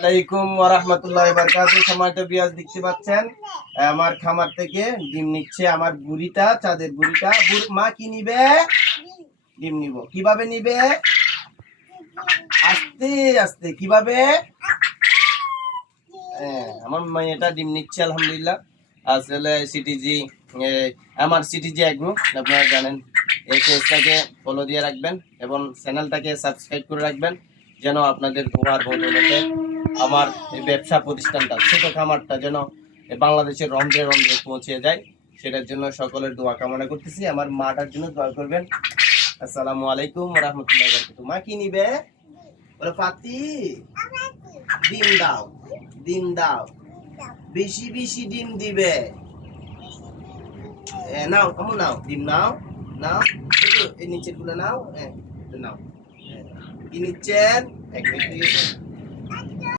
আলাইকুম ওয়া রাহমাতুল্লাহি ওয়া বারাকাতুহু। সম্মানিত ভিউয়ার্স, দেখতে পাচ্ছেন আমার খামার থেকে ডিম নিচ্ছে আমার বুড়িটা, চাঁদের বুড়িটা। মা কি নিবে? ডিম নিব। কিভাবে নিবে? আস্তে আস্তে। কিভাবে? আমার মেয়েটা ডিম নিচ্ছে আলহামদুলিল্লাহ। আসলে সিটিজি আমার সিটিজি এগ্রো, আপনারা জানেন। এই পেজটাকে ফলো দিয়ে রাখবেন এবং চ্যানেলটাকে সাবস্ক্রাইব করে রাখবেন, যেন আপনাদের দোয়ার বদৌলতে আমার এই ব্যবসা প্রতিষ্ঠানটা, ছোট খামারটা যেন বাংলাদেশের রন্ধ্রে রন্ধ্রে পৌঁছে যায়। সেটার জন্য সকলের দোয়া কামনা করতেছি। আমার মাটার জন্য দোয়া করবেন। আসসালামু আলাইকুম ওয়া রাহমাতুল্লাহি ওয়া বারাকাতুহু। মা কি নিবে? বলে পাতি ডিম দাও, ডিম দাও, বেশি বেশি ডিম দিবে। নাও, কেমন নাও, ডিম নাও, নাও, এই নিচের গুলো নাও, নাও। কি নিচ্ছেন? এক মিনিট।